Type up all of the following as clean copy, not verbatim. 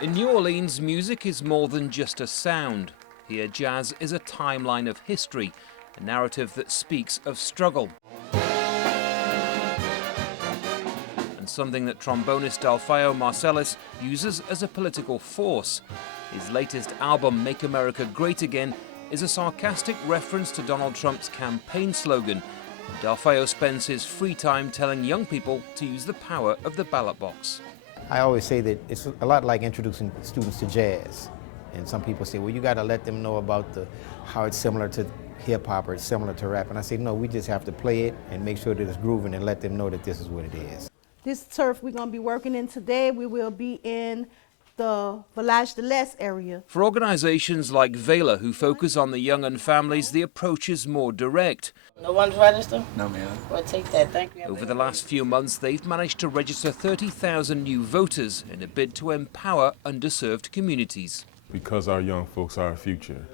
In New Orleans, music is more than just a sound. Here, jazz is a timeline of history, a narrative that speaks of struggle. And something that trombonist Alfeo Marsalis uses as a political force. His latest album, Make America Great Again, is a sarcastic reference to Donald Trump's campaign slogan. And Alfeo spends his free time telling young people to use the power of the ballot box. I always say that it's a lot like introducing students to jazz. And some people say, well, you got to let them know about how it's similar to hip-hop or it's similar to rap. And I say, no, we just have to play it and make sure that it's grooving and let them know that this is what it is. This turf we're going to be working in today, we will be in the Village de l'Est area. For organizations like Vela, who focus on the young and families, the approach is more direct. No one's registered? No, ma'am. Well, take that. Thank you. Over the last few months, they've managed to register 30,000 new voters in a bid to empower underserved communities. Because our young folks are our future.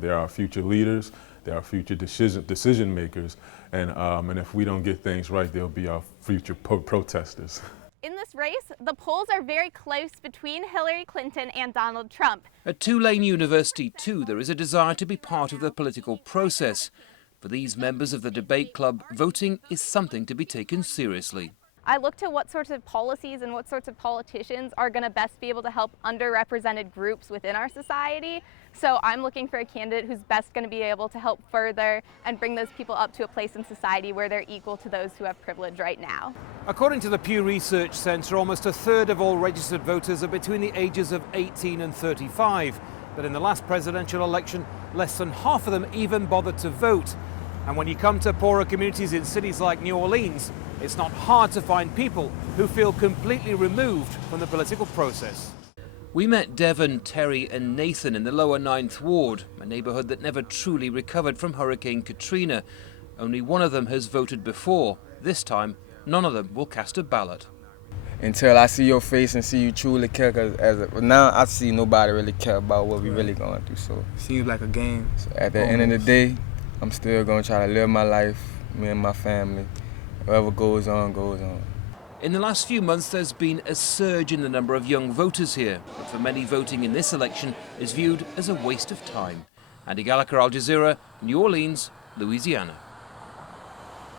They're our future leaders, they're our future decision makers, and if we don't get things right, they'll be our future protesters. In this race, the polls are very close between Hillary Clinton and Donald Trump. At Tulane University, too, there is a desire to be part of the political process. For these members of the debate club, voting is something to be taken seriously. I look to what sorts of policies and what sorts of politicians are going to best be able to help underrepresented groups within our society. So I'm looking for a candidate who's best going to be able to help further and bring those people up to a place in society where they're equal to those who have privilege right now. According to the Pew Research Center, almost a third of all registered voters are between the ages of 18 and 35. But in the last presidential election, less than half of them even bothered to vote. And when you come to poorer communities in cities like New Orleans, it's not hard to find people who feel completely removed from the political process. We met Devon, Terry and Nathan in the lower 9th Ward, a neighborhood that never truly recovered from Hurricane Katrina. Only one of them has voted before. This time, none of them will cast a ballot. Until I see your face and see you truly care, because now I see nobody really care about what we really going through. So seems like a game. So at the end of the day, I'm still going to try to live my life, me and my family. Whatever goes on, goes on. In the last few months, there's been a surge in the number of young voters here. But for many, voting in this election is viewed as a waste of time. Andy Gallagher, Al Jazeera, New Orleans, Louisiana.